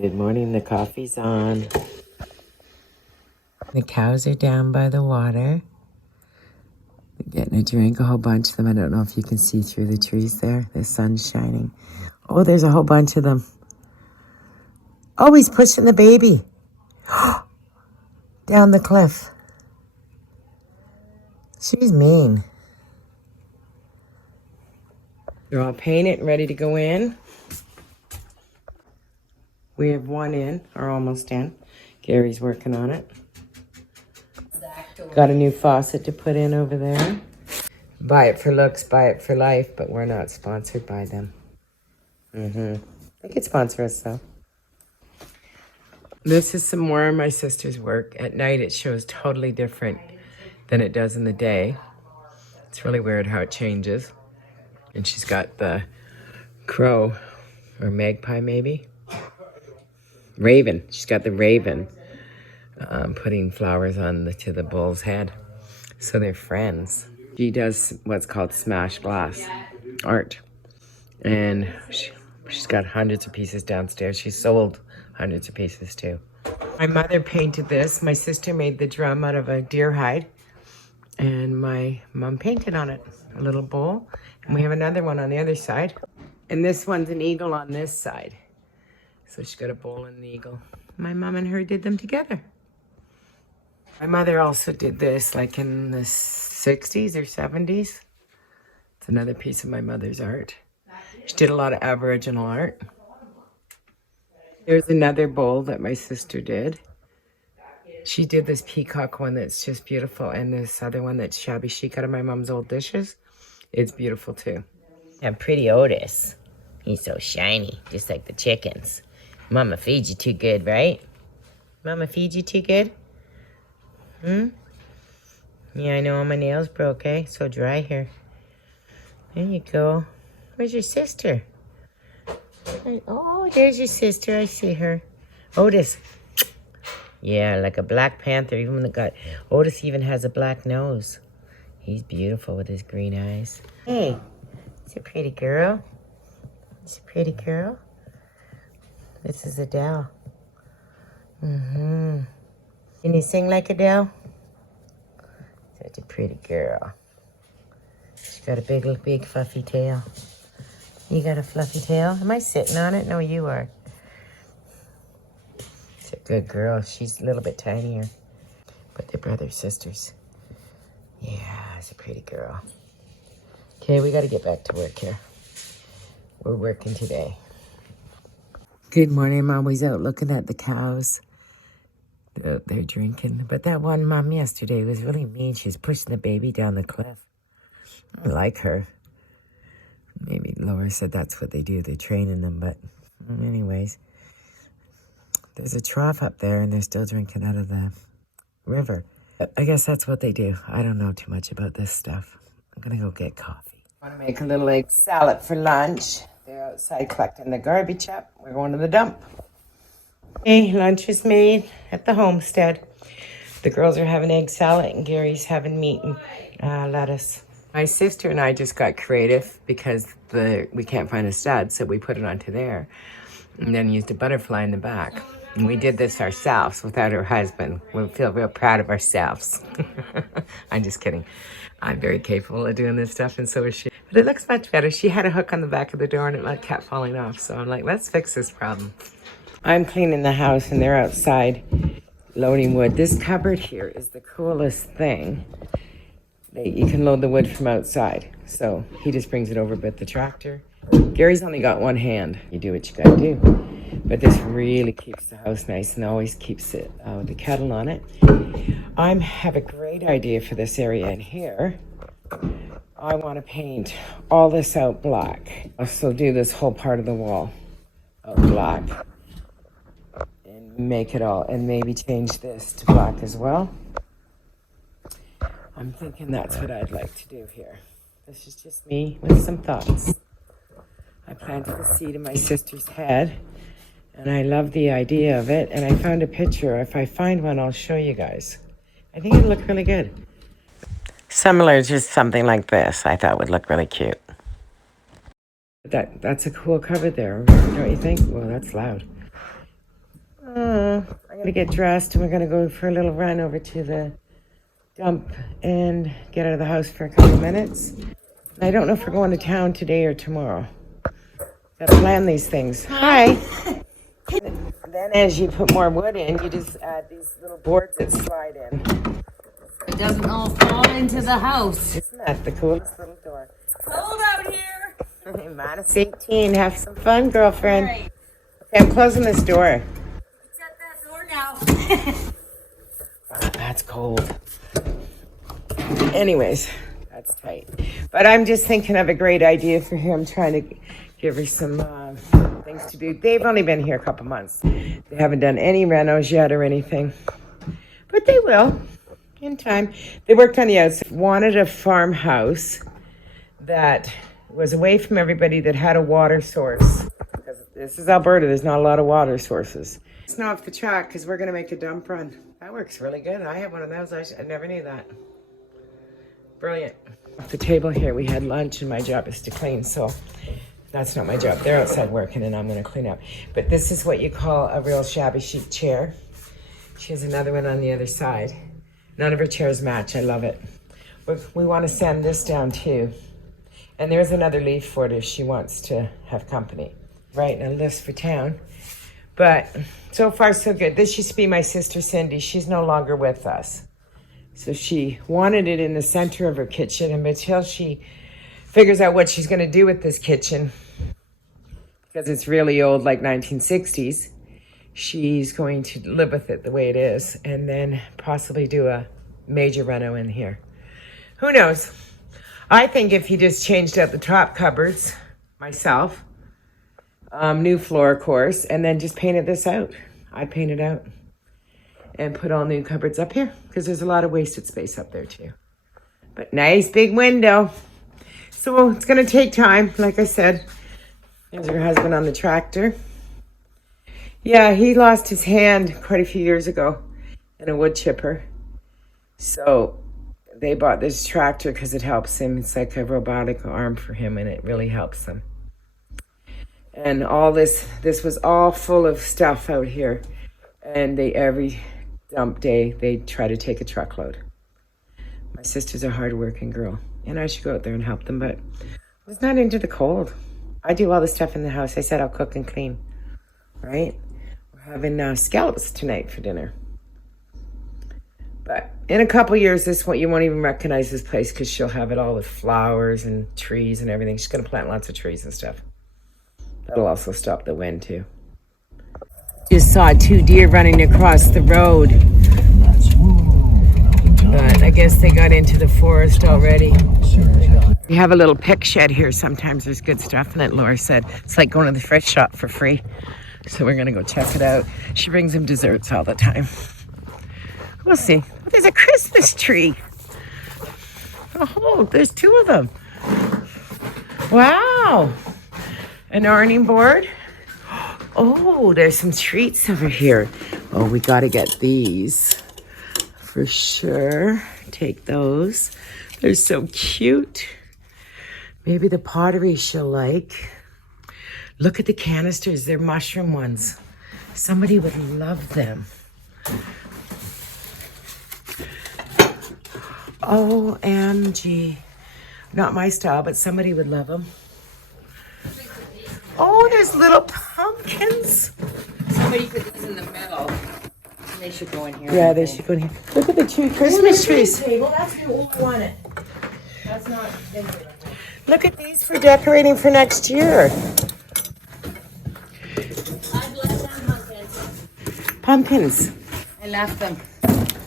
Good morning, the coffee's on. The cows are down by the water. They're getting a drink, a whole bunch of them. I don't know if you can see through the trees there. The sun's shining. Oh, there's a whole bunch of them. Oh, he's pushing the baby down the cliff. She's mean. They're all painted and ready to go in. We have one in, or almost in. Gary's working on it. Got a new faucet to put in over there. Buy it for looks, buy it for life, but we're not sponsored by them. They could sponsor us, though. This is some more of my sister's work. At night, it shows totally different than it does in the day. It's really weird how it changes. And she's got the crow, or magpie maybe? Raven. She's got the raven putting flowers on to the bull's head. So they're friends. She does what's called smash glass art. And she's got hundreds of pieces downstairs. She sold hundreds of pieces too. My mother painted this. My sister made the drum out of a deer hide. And my mom painted on it a little bowl. And we have another one on the other side. And this one's an eagle on this side. So she's got a bowl and an eagle. My mom and her did them together. My mother also did this like in the 60s or 70s. It's another piece of my mother's art. She did a lot of Aboriginal art. There's another bowl that my sister did. She did this peacock one that's just beautiful, and this other one that's shabby chic out of my mom's old dishes. It's beautiful too. And pretty Otis. He's so shiny, just like the chickens. Mama feeds you too good, right? Mama feeds you too good? Yeah, I know all my nails broke, eh? So dry here. There you go. Where's your sister? Oh, there's your sister. I see her. Otis. Yeah, like a Black Panther. Otis even has a black nose. He's beautiful with his green eyes. Hey, it's a pretty girl. It's a pretty girl. This is Adele. Can you sing like Adele? Such a pretty girl. She's got a big fluffy tail. You got a fluffy tail? Am I sitting on it? No, you are. She's a good girl. She's a little bit tinier. But they're brothers, sisters. Yeah, it's a pretty girl. Okay, we got to get back to work here. We're working today. Good morning. I'm always out looking at the cows. They're drinking. But that one mom yesterday was really mean. She was pushing the baby down the cliff. I like her. Maybe Laura said that's what they do. They're training them. But anyways, there's a trough up there and they're still drinking out of the river. I guess that's what they do. I don't know too much about this stuff. I'm going to go get coffee. I want to make a little egg salad for lunch. They're outside collecting the garbage up. We're going to the dump. Hey, lunch is made at the homestead. The girls are having egg salad and Gary's having meat and lettuce. My sister and I just got creative because we can't find a stud, so we put it onto there and then used a butterfly in the back. And we did this ourselves without her husband. We feel real proud of ourselves. I'm just kidding. I'm very capable of doing this stuff, and so is she. But it looks much better. She had a hook on the back of the door, and it kept falling off. So I'm like, let's fix this problem. I'm cleaning the house, and they're outside loading wood. This cupboard here is the coolest thing. You can load the wood from outside. So he just brings it over with the tractor. Gary's only got one hand. You do what you gotta do. But this really keeps the house nice and always keeps it with the kettle on it. I have a great idea for this area in here. I want to paint all this out black. So do this whole part of the wall out black. And make it all, and maybe change this to black as well. I'm thinking that's what I'd like to do here. This is just me with some thoughts. I planted the seed in my sister's head. And I love the idea of it. And I found a picture. If I find one, I'll show you guys. I think it'd look really good. Similar to something like this, I thought would look really cute. That's a cool cover there, don't you think? Well, that's loud. I'm going to get dressed and we're going to go for a little run over to the dump and get out of the house for a couple of minutes. I don't know if we're going to town today or tomorrow. Got to plan these things. Hi. Then as you put more wood in, you just add these little boards that slide in. It doesn't all fall into the house. Isn't that the coolest little door? It's cold out here. Hey, minus 18. Have some fun, girlfriend. Right. Okay, I'm closing this door. Shut that door now. Oh, that's cold. Anyways, that's tight. But I'm just thinking of a great idea for him, trying to give her some things to do. They've only been here a couple months. They haven't done any renos yet or anything. But they will in time. They worked on the outside. Wanted a farmhouse that was away from everybody, that had a water source. Because this is Alberta. There's not a lot of water sources. Snow off the track because we're going to make a dump run. That works really good. I have one of those. I never knew that. Brilliant. Off the table here, we had lunch, and my job is to clean, so that's not my job. They're outside working, and I'm going to clean up. But this is what you call a real shabby chic chair. She has another one on the other side. None of her chairs match. I love it. We want to sand this down, too. And there's another leaf for it if she wants to have company. Right, and a list for town. But so far, so good. This used to be my sister, Cindy. She's no longer with us. So she wanted it in the center of her kitchen, and until she figures out what she's going to do with this kitchen, because it's really old, like 1960s, she's going to live with it the way it is, and then possibly do a major reno in here. Who knows? I think if you just changed out the top cupboards, myself, new floor, of course, and then just painted this out. I'd paint it out. And put all new cupboards up here, because there's a lot of wasted space up there too. But nice big window. So it's going to take time, like I said. There's her husband on the tractor. Yeah, he lost his hand quite a few years ago in a wood chipper. So they bought this tractor because it helps him. It's like a robotic arm for him, and it really helps him. And all this was all full of stuff out here. And every dump day, they try to take a truckload. My sister's a hard-working girl, and I should go out there and help them, but I was not into the cold. I do all the stuff in the house. I said I'll cook and clean, right? We're having scallops tonight for dinner. But in a couple years, you won't even recognize this place because she'll have it all with flowers and trees and everything. She's going to plant lots of trees and stuff. That'll also stop the wind, too. Just saw 2 deer running across the road. But I guess they got into the forest already. We have a little pick shed here. Sometimes there's good stuff in it, Laura said. It's like going to the thrift shop for free. So we're going to go check it out. She brings him desserts all the time. We'll see. Oh, there's a Christmas tree. Oh, there's 2 of them. Wow. An ironing board. Oh, there's some treats over here. Oh, we got to get these for sure. Take those. They're so cute. Maybe the pottery she'll like. Look at the canisters. They're mushroom ones. Somebody would love them. OMG. Not my style, but somebody would love them. Oh, there's little pumpkins. Somebody put this in the middle. They should go in here. Yeah, they should go in here. Look at the 2 Christmas trees. Table. That's the old one. That's not. Look at these for decorating for next year. I've left them pumpkins. Pumpkins. I left them.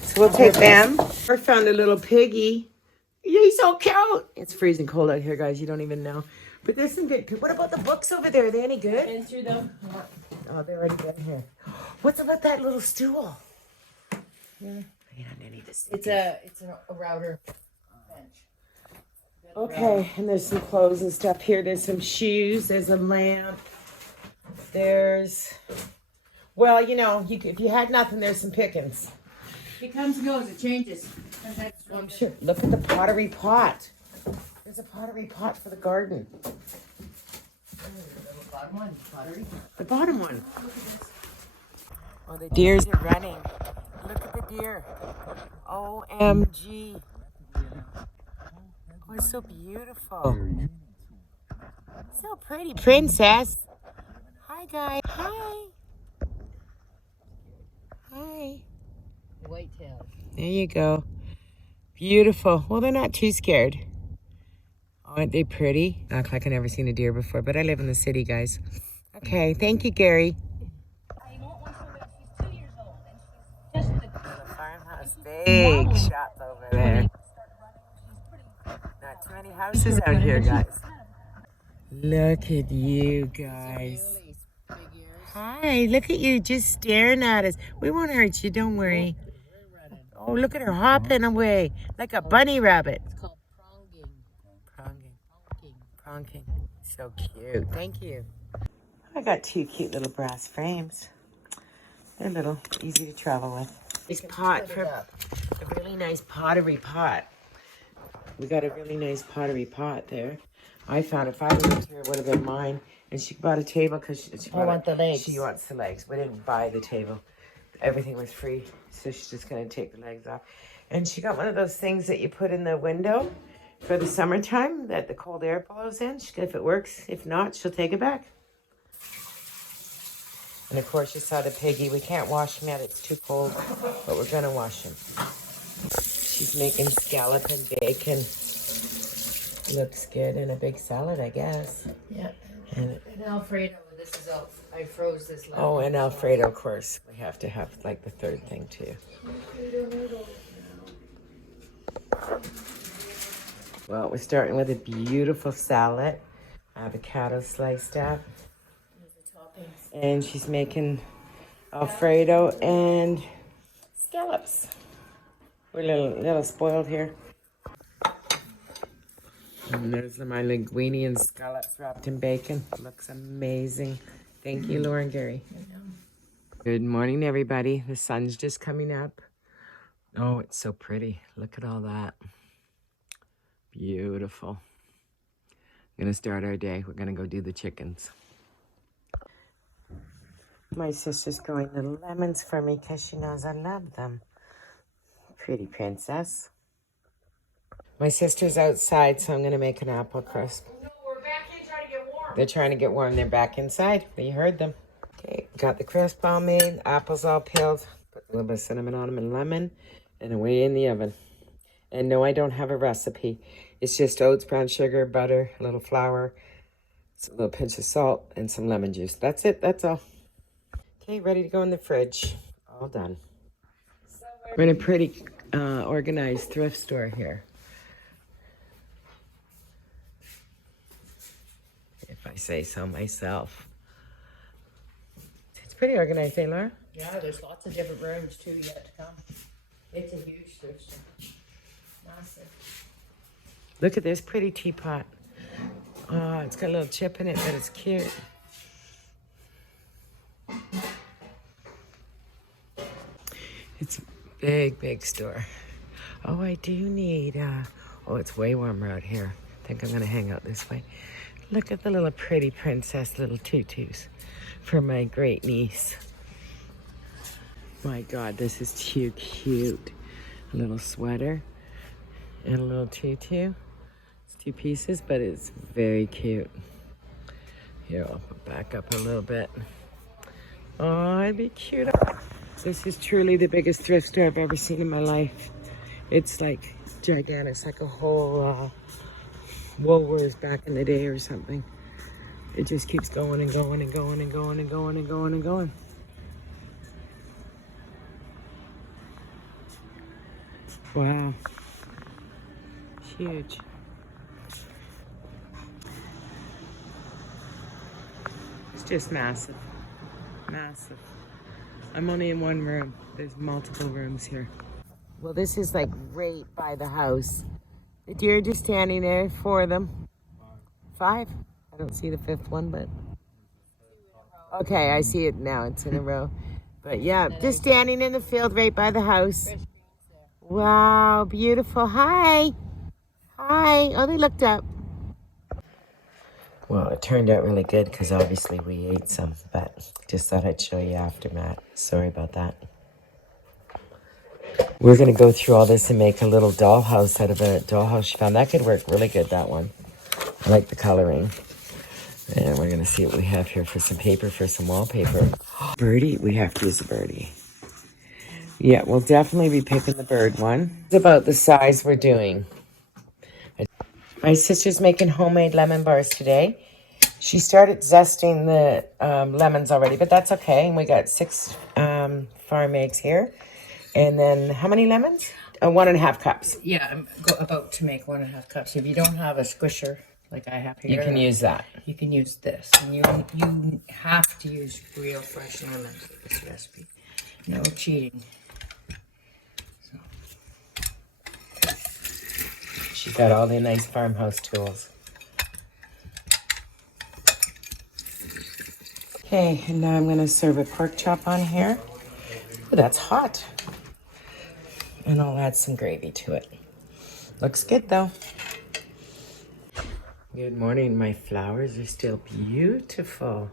So we'll take them. I found a little piggy. He's so cute. It's freezing cold out here, guys. You don't even know. But there's some good. What about the books over there? Are they any good? Been through them. Oh, they're already good here. What's about that little stool? Yeah. I need to see. It's a router bench. Okay, and there's some clothes and stuff here. There's some shoes. There's a lamp. There's, well, you know, if you had nothing, there's some pickings. It comes and goes. It changes. I'm sure. Look at the pottery pot. There's a pottery pot for the garden. The bottom one, pottery. The bottom one. Oh, the deers are running. Look at the deer. OMG. Oh, it's so beautiful. So pretty. Princess. Hi, guys. Hi. Hi. Whitetail. There you go. Beautiful. Well, they're not too scared. Aren't they pretty? Act like I've never seen a deer before, but I live in the city, guys. Okay, thank you, Gary. I want one for when she's 2 years old and she's just The farmhouse. Big shop over there. Not too many houses out here, guys. Look at you guys. Hi, look at you just staring at us. We won't hurt you, don't worry. Oh, look at her hopping away like a bunny rabbit. It's called pronging. Pronking. So cute. Thank you. I got two cute little brass frames. They're little, easy to travel with. This pot for a really nice pottery pot. We got a really nice pottery pot there. I found if I lived here, it would have been mine. And she bought a table because she want the legs. She wants the legs. We didn't buy the table. Everything was free, so she's just gonna take the legs off. And she got one of those things that you put in the window for the summertime that the cold air blows in. If it works, if not, she'll take it back. And of course, you saw the piggy. We can't wash him yet; it's too cold, but we're gonna wash him. She's making scallop and bacon. Looks good, and a big salad, I guess. Yeah. And Alfredo. This is I froze this. oh, and Alfredo, of course. We have to have like the third thing too. Well, we're starting with a beautiful salad. Avocado sliced up. And she's making Alfredo and scallops. We're a little spoiled here. And there's my linguine and scallops wrapped in bacon. Looks amazing. Thank you, Laura and Gary. Good morning, everybody. The sun's just coming up. Oh, it's so pretty. Look at all that. Beautiful. I'm going to start our day. We're going to go do the chickens. My sister's growing little lemons for me because she knows I love them. Pretty princess. My sister's outside, so I'm going to make an apple crisp. No, we're back in trying to get warm. They're trying to get warm. They're back inside. You heard them. Okay, got the crisp all made. Apples all peeled. Put a little bit of cinnamon on them and lemon. And away in the oven. And no, I don't have a recipe. It's just oats, brown sugar, butter, a little flour, a little pinch of salt, and some lemon juice. That's it. That's all. Okay, ready to go in the fridge. All done. We're in a pretty organized thrift store here. If I say so myself. It's pretty organized, eh, Laura? Yeah, there's lots of different rooms too yet to come. It's a huge thrift store. Massive. Look at this pretty teapot. Oh, it's got a little chip in it, but it's cute. It's a big, big store. Oh, I do need, oh, it's way warmer out here. I think I'm going to hang out this way. Look at the little pretty princess little tutus for my great niece. My God, this is too cute. A little sweater and a little tutu. It's two pieces, but it's very cute. Here, I'll back up a little bit. Oh, it'd be cute. This is truly the biggest thrift store I've ever seen in my life. It's like gigantic. It's like a whole Woolworths back in the day or something. It just keeps going and going and going and going and going and going and going. Wow. Huge. It's just massive. Massive. I'm only in one room. There's multiple rooms here. Well, this is like right by the house. The deer are just standing there, 4 of them. 5? I don't see the 5th one, but... Okay, I see it now. It's in a row. But yeah, just standing in the field right by the house. Wow, beautiful. Hi. Hi. Oh, they looked up. Well, it turned out really good because obviously we ate some, but just thought I'd show you after, Matt. Sorry about that. We're going to go through all this and make a little dollhouse out of a dollhouse she found. That could work really good, that one. I like the coloring. And we're going to see what we have here for some paper, for some wallpaper. Birdie, we have to use a birdie. Yeah, we'll definitely be picking the bird one. It's about the size we're doing. My sister's making homemade lemon bars today. She started zesting the lemons already, but that's okay. And we got 6 farm eggs here. And then how many lemons? 1.5 cups. Yeah, I'm about to make 1.5 cups. If you don't have a squisher like I have here, You can use that. You can use this, and you have to use real fresh lemons with this recipe. No cheating. So. She got all the nice farmhouse tools. Okay, and now I'm going to serve a pork chop on here. Ooh, that's hot. And I'll add some gravy to it. Looks good though. Good morning. My flowers are still beautiful.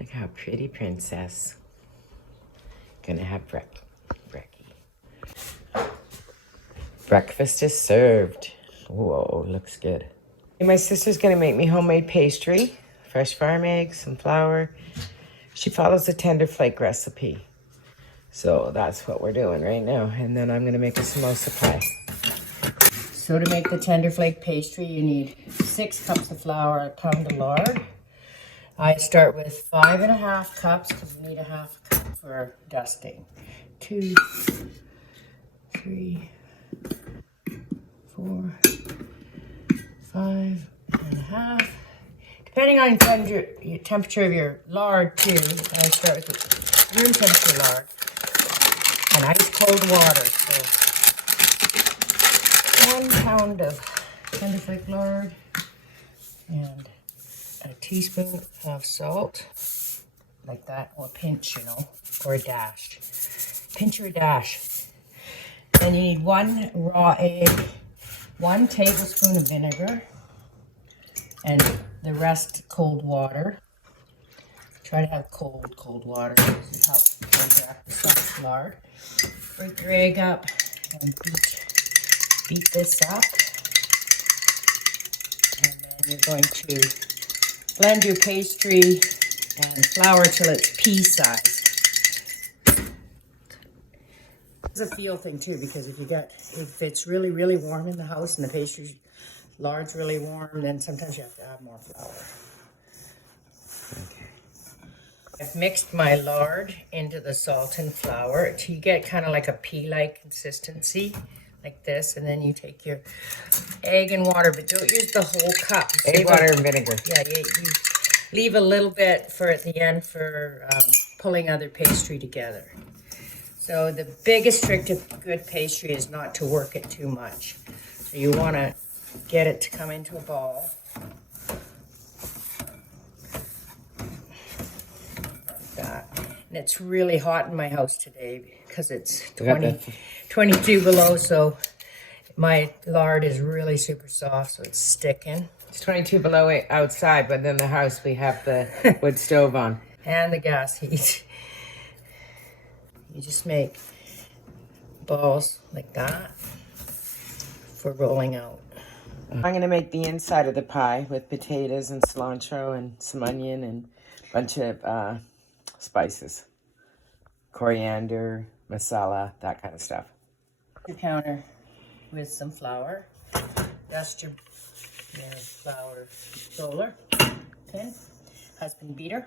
Look how pretty, princess. Gonna have brekkie. Breakfast is served. Whoa, looks good. And my sister's gonna make me homemade pastry. Fresh farm eggs, some flour. She follows the tender flake recipe. So that's what we're doing right now. And then I'm gonna make a samosa pie. So to make the tender flake pastry, you need 6 cups of flour, a pound of lard. I start with 5.5 cups because you need a half cup for dusting. 2, 3, 4, 5.5. Depending on your temperature of your lard too, I start with room temperature lard and ice cold water. So 1 pound of tender flake lard and a teaspoon of salt, like that, or a pinch, or a dash. Pinch or a dash. Then you need 1 raw egg, 1 tablespoon of vinegar, and the rest cold water. Try to have cold water. This will help counteract the soft lard. Break your egg up and beat this up. And then you're going to blend your pastry and flour till it's pea size. It's a feel thing too, because if it's really, really warm in the house and the pastry lard's really warm, then sometimes you have to add more flour. Okay. I've mixed my lard into the salt and flour till you get kind of like a pea-like consistency, like this, and then you take your egg and water, but don't use the whole cup. Egg, water, and vinegar. Yeah, you leave a little bit for at the end for pulling other pastry together. So the biggest trick to good pastry is not to work it too much. So you want to get it to come into a ball. Like that. And it's really hot in my house today because it's 22 below, so my lard is really super soft, so it's sticking. It's 22 below outside, but in the house we have the wood stove on. And the gas heat. You just make balls like that for rolling out. I'm going to make the inside of the pie with potatoes and cilantro and some onion and a bunch of spices. Coriander, masala, that kind of stuff. Your counter with some flour. Dust your flour roller. Okay. Husband beater.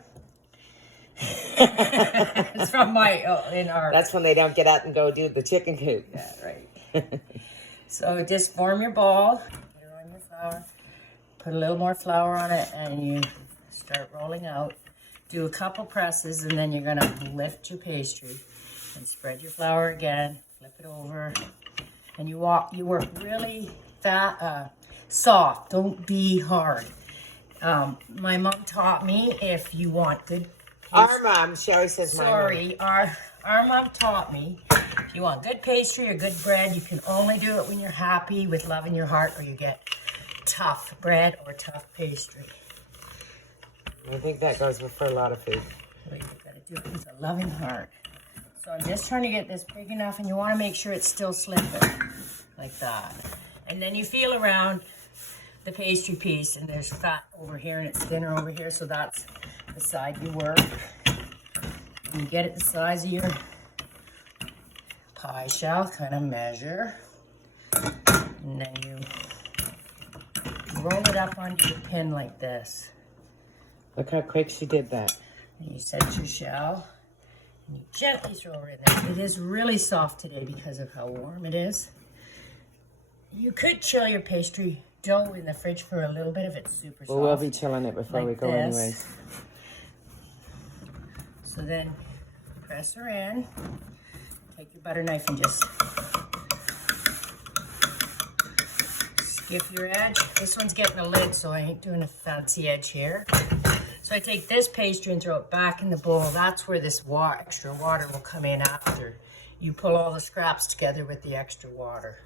It's from That's when they don't get out and go do the chicken coop. Yeah, right. So just form your ball. Get it on your flour. Put a little more flour on it, and you start rolling out. Do a couple presses, and then you're gonna lift your pastry and spread your flour again. Flip it over, and you work really soft. Don't be hard. My mom taught me if you want good. Our mom, she always says my Sorry, our mom taught me, if you want good pastry or good bread, you can only do it when you're happy with love in your heart, or you get tough bread or tough pastry. I think that goes for a lot of food. What you gotta do it with a loving heart. So I'm just trying to get this big enough, and you want to make sure it's still slipping, like that. And then you feel around the pastry piece, and there's fat over here, and it's thinner over here, so that's the side you work. And you get it the size of your pie shell, kind of measure. And then you roll it up onto the pin like this. Look how quick she did that. And you set your shell, and you gently throw it in there. It is really soft today because of how warm it is. You could chill your pastry dough in the fridge for a little bit if it's super soft. Well, we'll be chilling it before we go anyways. So then press her in. Take your butter knife and just skiff your edge. This one's getting a lid, so I ain't doing a fancy edge here. So I take this pastry and throw it back in the bowl. That's where this extra water will come in after. You pull all the scraps together with the extra water.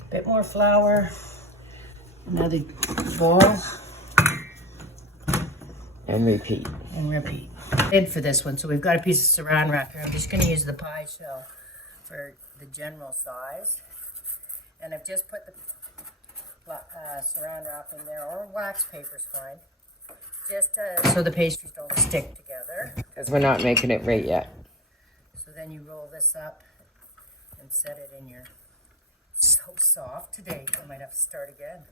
A bit more flour. Another bowl. And repeat. And repeat. Lid for this one. So we've got a piece of saran wrap here. I'm just going to use the pie shell for the general size. And I've just put the saran wrap in there, or wax paper's fine. Just so the pastries don't stick together. Because we're not making it right yet. So then you roll this up and set it in your... So soft today, I might have to start again.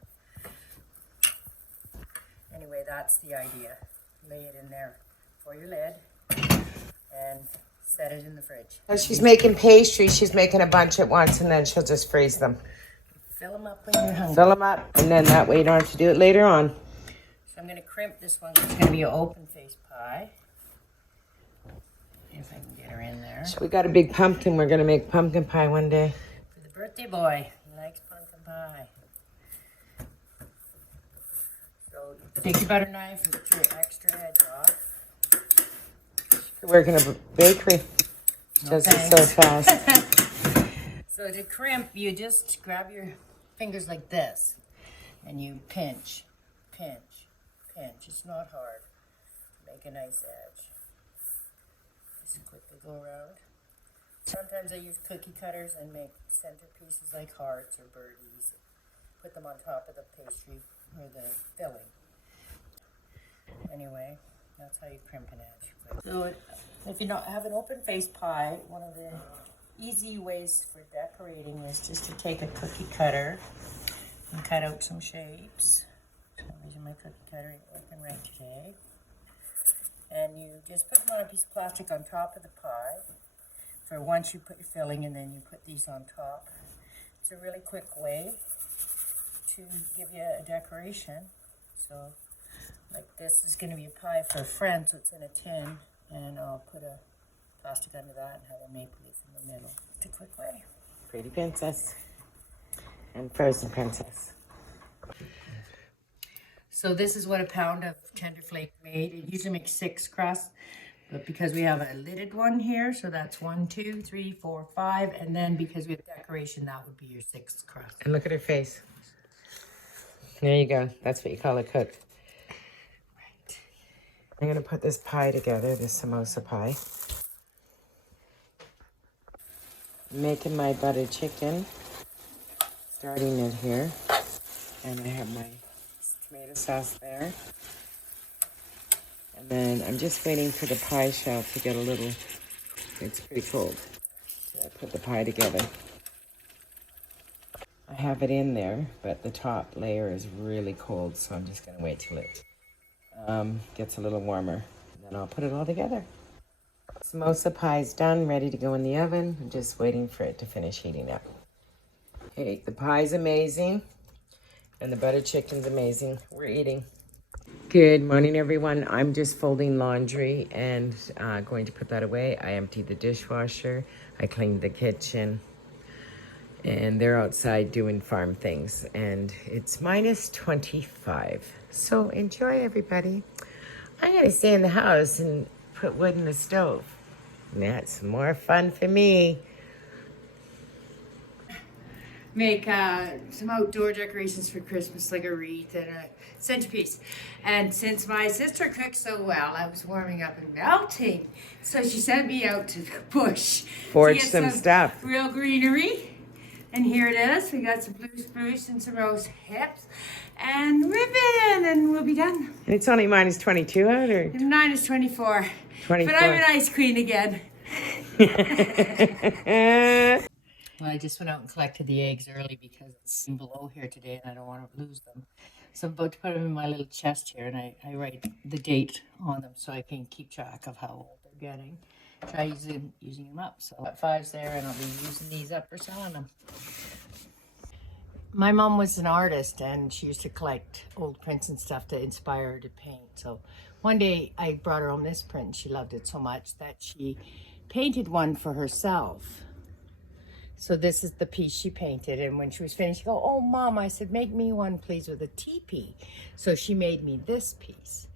Anyway, that's the idea. Lay it in there for your lid and set it in the fridge. As she's making pastry, she's making a bunch at once, and then she'll just freeze them. Fill them up when you're hungry. Fill them up, and then that way you don't have to do it later on. So I'm going to crimp this one. It's going to be an open-faced pie. If I can get her in there. So we got a big pumpkin. We're going to make pumpkin pie one day. For the birthday boy. He likes pumpkin pie. So take your butter knife and get your extra edge off. We work in a bakery. Does it so fast. So to crimp, you just grab your fingers like this, and you pinch, pinch, pinch. It's not hard. Make a nice edge. Just quickly go around. Sometimes I use cookie cutters and make centerpieces like hearts or birdies. Put them on top of the pastry or the filling. Anyway, that's how you crimp an edge. So if you don't have an open-faced pie, one of the easy ways for decorating is just to take a cookie cutter and cut out some shapes. So I'm using my cookie cutter, ain't working right today. And you just put them on a piece of plastic on top of the pie for once you put your filling, and then you put these on top. It's a really quick way to give you a decoration. So like this is going to be a pie for a friend, so it's in a tin, and I'll put a plastic under that and have a maple leaf in the middle. It's a quick way. Pretty princess and frozen princess. So this is what a pound of tender flake made. It usually makes 6 crusts, but because we have a lidded one here, so that's 1, 2, 3, 4, 5, and then because we have decoration, that would be your 6th crust. And look at her face. There you go. That's what you call a cook. Right. I'm going to put this pie together, this samosa pie. I'm making my buttered chicken. Starting it here. And I have my tomato sauce there. And then I'm just waiting for the pie shell to get a little, it's pretty cold. So I put the pie together. I have it in there, but the top layer is really cold, so I'm just going to wait till it gets a little warmer. And then I'll put it all together. Samosa pie's done, ready to go in the oven. I'm just waiting for it to finish heating up. Okay, the pie's amazing, and the buttered chicken's amazing. We're eating. Good morning, everyone. I'm just folding laundry and going to put that away. I emptied the dishwasher. I cleaned the kitchen. And they're outside doing farm things. And it's minus 25. So enjoy, everybody. I'm going to stay in the house and put wood in the stove. And that's more fun for me. make some outdoor decorations for Christmas, like a wreath and a centerpiece. And since my sister cooks so well, I was warming up and melting. So she sent me out to the bush Forge to get some stuff. real greenery. And here it is. We got some blue spruce and some rose hips and ribbon, and we'll be done. And it's only minus 22 out, or? Mine is 24. 24. But I'm an ice queen again. Well, I just went out and collected the eggs early because it's below here today and I don't want to lose them. So I'm about to put them in my little chest here, and I write the date on them so I can keep track of how old they're getting. Try using them up. So I got 5s there, and I'll be using these up for selling them. My mom was an artist, and she used to collect old prints and stuff to inspire her to paint. So one day I brought her home this print, and she loved it so much that she painted one for herself. So this is the piece she painted, and when she was finished, she go, "Oh, Mom," I said, "make me one, please, with a teepee." So she made me this piece.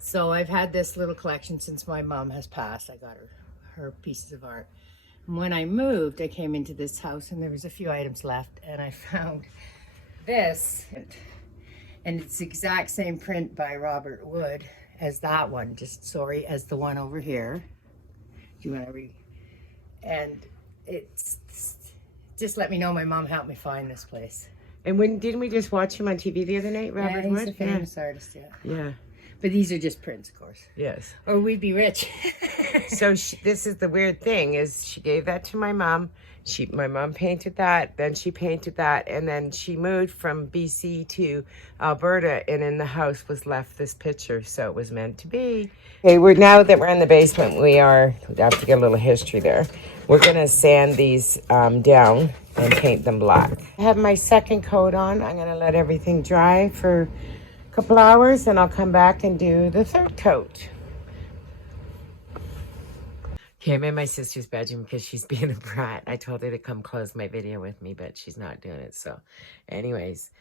So I've had this little collection since my mom has passed. I got her pieces of art. And when I moved, I came into this house, and there was a few items left, and I found this, and it's the exact same print by Robert Wood as that one, as the one over here. Do you want to read? And it's just let me know. My mom helped me find this place. And didn't we just watch him on TV the other night, Robert Wood? He's a famous artist, Yeah. But these are just prints, of course. Yes. Or we'd be rich. So this is the weird thing, is she gave that to my mom. My mom painted that, then she painted that, and then she moved from BC to Alberta, and in the house was left this picture, so it was meant to be. Okay, now that we're in the basement, we have to get a little history there. We're gonna sand these down and paint them black. I have my second coat on. I'm gonna let everything dry for a couple hours, and I'll come back and do the third coat. Okay, I'm in my sister's bedroom because she's being a brat. I told her to come close my video with me, but she's not doing it. So anyways,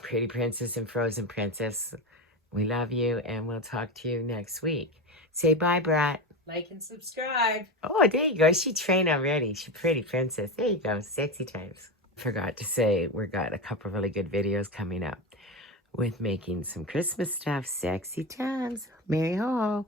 Pretty Princess and Frozen Princess, we love you, and we'll talk to you next week. Say bye, Brat. Like and subscribe. Oh, there you go. She trained already. She's Pretty Princess. There you go. Sexy times. Forgot to say, we got a couple of really good videos coming up with making some Christmas stuff. Sexy times. Merry ho.